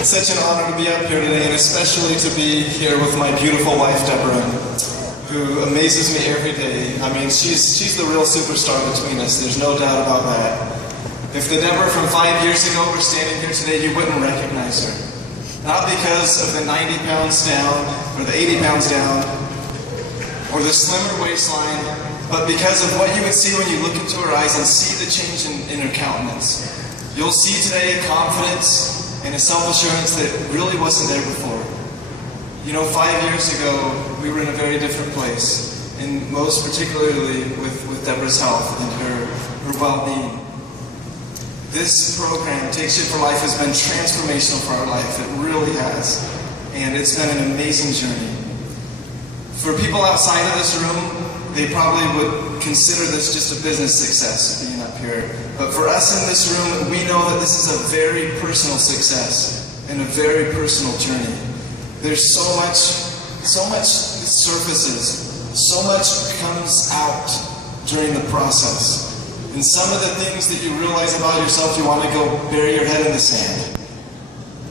It's such an honor to be up here today, and especially to be here with my beautiful wife, Deborah, who amazes me every day. I mean, she's the real superstar between us. There's no doubt about that. If the Deborah from 5 years ago were standing here today, you wouldn't recognize her. Not because of the 90 pounds down, or the 80 pounds down, or the slimmer waistline, but because of what you would see when you look into her eyes and see the change in her countenance. You'll see today a confidence and a self-assurance that really wasn't there before. You know, 5 years ago, we were in a very different place, and most particularly with Deborah's health and her well-being. This program, Take Shape for Life, has been transformational for our life. It really has. And it's been an amazing journey. For people outside of this room, they probably would consider this just a business success, being up here. But for us in this room, we know that this is a very personal success and a very personal journey. There's so much surfaces, so much comes out during the process. And some of the things that you realize about yourself, you want to go bury your head in the sand.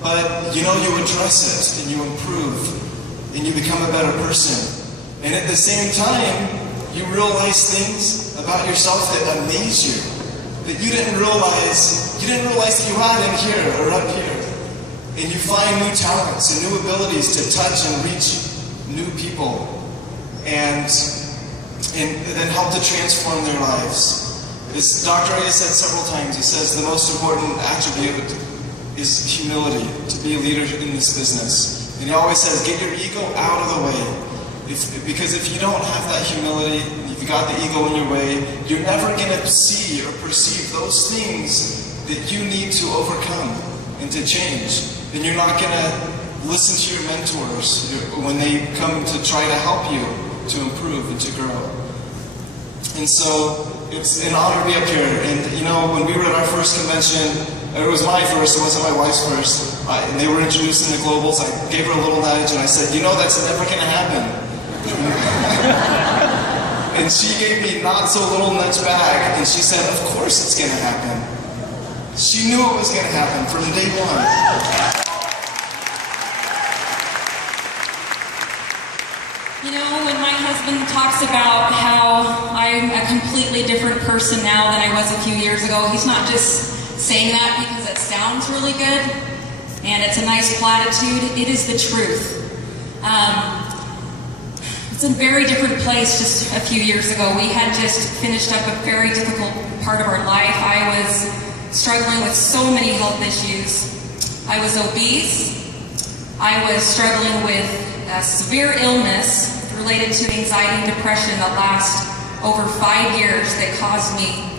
But, you know, you address it, and you improve, and you become a better person. And at the same time, you realize things about yourself that amaze you, that you didn't realize that you had in here or up here. And you find new talents and new abilities to touch and reach new people, and then help to transform their lives. As Dr. A has said several times, he says the most important attribute is humility, to be a leader in this business. And he always says, get your ego out of the way. Because if you don't have that humility, if you got the ego in your way, you're never going to see or perceive those things that you need to overcome and to change. And you're not going to listen to your mentors when they come to try to help you to improve and to grow. And so it's an honor to be up here. And you know, when we were at our first convention, it was my first, it wasn't my wife's first, and they were introducing the Globals. I gave her a little nudge and I said, you know, that's never going to happen. And she gave me not so little nudge back, and she said, of course it's going to happen. She knew it was going to happen from day one. You know, when my husband talks about how I'm a completely different person now than I was a few years ago, he's not just saying that because it sounds really good and it's a nice platitude. It is the truth. It's a very different place just a few years ago. We had just finished up a very difficult part of our life. I was struggling with so many health issues. I was obese. I was struggling with a severe illness related to anxiety and depression that last over 5 years that caused me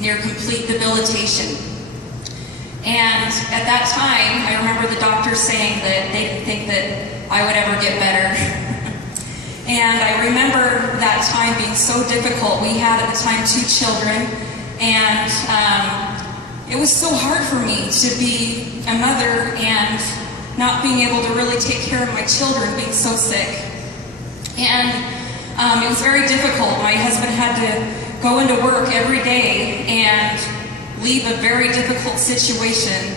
near complete debilitation. And at that time, I remember the doctors saying that they didn't think that I would ever get better. And I remember that time being so difficult. We had at the time 2 children, and it was so hard for me to be a mother and not being able to really take care of my children, being so sick. And it was very difficult. My husband had to go into work every day and leave a very difficult situation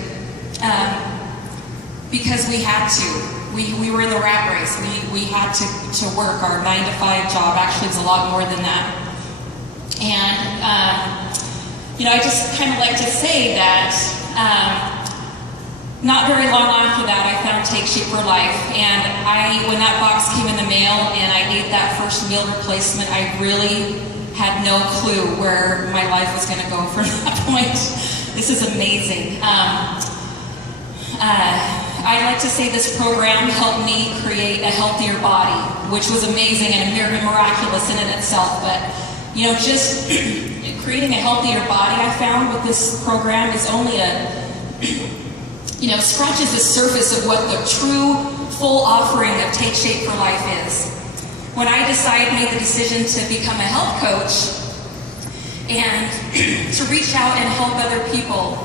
because we had to. We were in the rat race. We had to work our 9-to-5 job. Actually, it's a lot more than that. And, you know, I just kind of like to say that not very long after that, I found Take Shape for Life. And when that box came in the mail and I ate that first meal replacement, I really had no clue where my life was going to go from that point. This is amazing. I like to say this program helped me create a healthier body, which was amazing and miraculous in itself. But, you know, just creating a healthier body, I found with this program is only scratches the surface of what the true full offering of Take Shape for Life is. When I made the decision to become a health coach and to reach out and help other people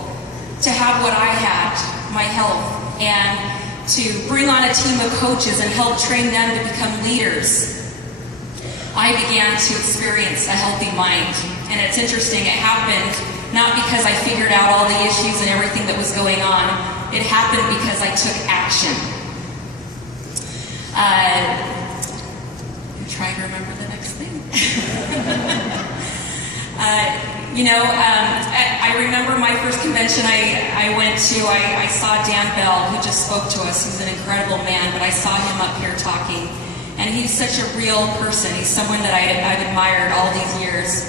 to have what I had, my health, and to bring on a team of coaches and help train them to become leaders, I began to experience a healthy mind. And it's interesting, it happened not because I figured out all the issues and everything that was going on, It happened because I took action. I'm trying to remember the next thing. I remember my first convention I went to, I saw Dan Bell, who just spoke to us. He's an incredible man, but I saw him up here talking. And he's such a real person. He's someone that I've admired all these years.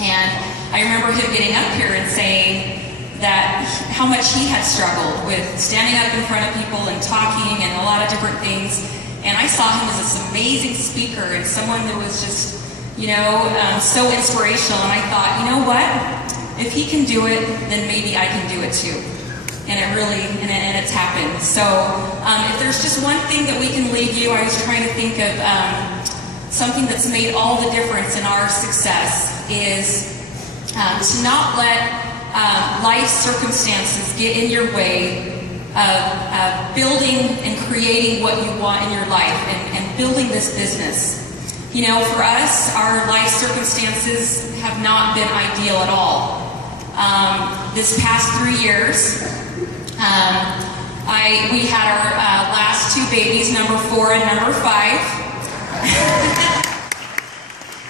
And I remember him getting up here and saying that how much he had struggled with standing up in front of people and talking and a lot of different things. And I saw him as this amazing speaker and someone that was just, so inspirational. And I thought, you know what? If he can do it, then maybe I can do it too. And it really, and it's happened. So if there's just one thing that we can leave you, I was trying to think of something that's made all the difference in our success is to not let life circumstances get in your way of building and creating what you want in your life and building this business. For us, our life circumstances have not been ideal at all. This past 3 years, we had our last 2 babies, number 4 and number 5.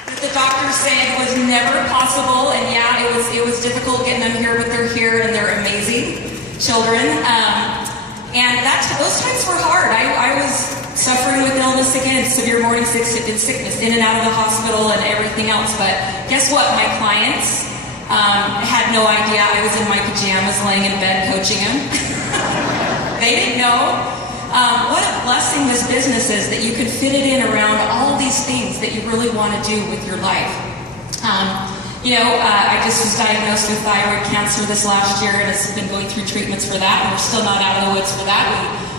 That the doctor said was never possible, and yeah, it was difficult getting them here, but they're here and they're amazing children. And those times were hard. I was suffering with illness again, severe morning sickness, in and out of the hospital and everything else. But guess what? My clients had no idea I was in my pajamas laying in bed coaching them. They didn't know. What a blessing this business is that you can fit it in around all these things that you really want to do with your life. I just was diagnosed with thyroid cancer this last year and has been going through treatments for that, and we're still not out of the woods for that. We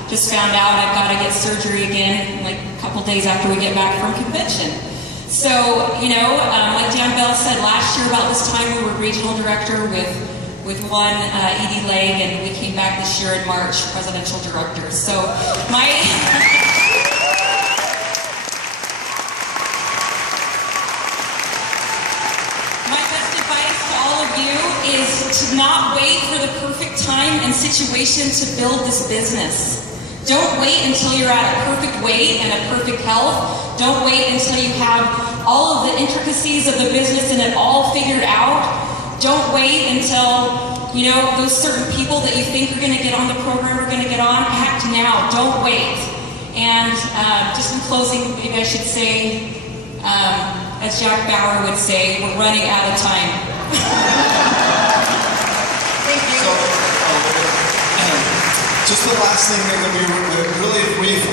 just found out I've got to get surgery again like a couple days after we get back from convention. So, like Dan Bell said, last year about this time we were regional director with one ED leg, and we came back this year in March, presidential director. So my best advice to all of you is to not wait for the perfect time and situation to build this business. Don't wait until you're at a perfect weight and a perfect health. Don't wait until you have all of the intricacies of the business and it all figured out. Don't wait until, those certain people that you think are going to get on the program are going to get on. Act now. Don't wait. And just in closing, maybe I should say, as Jack Bauer would say, we're running out of time. Thank you. Just the last thing that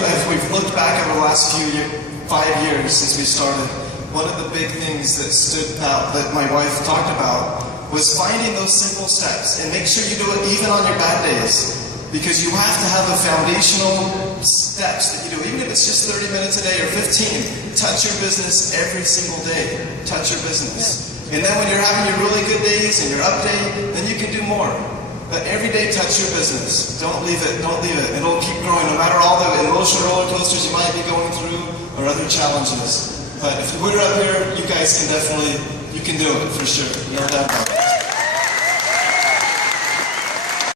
if we've looked back over the last 5 years since we started, one of the big things that stood out that my wife talked about was finding those simple steps, and make sure you do it even on your bad days, because you have to have the foundational steps that you do, even if it's just 30 minutes a day or 15. Touch your business every single day. Touch your business. And then when you're having your really good days and your up day, then you can do more. But every day, touch your business. Don't leave it. Don't leave it. It'll keep growing, no matter all the emotional roller coasters you might be going through or other challenges. But if we're up here, you guys can definitely, you can do it for sure. No doubt about it.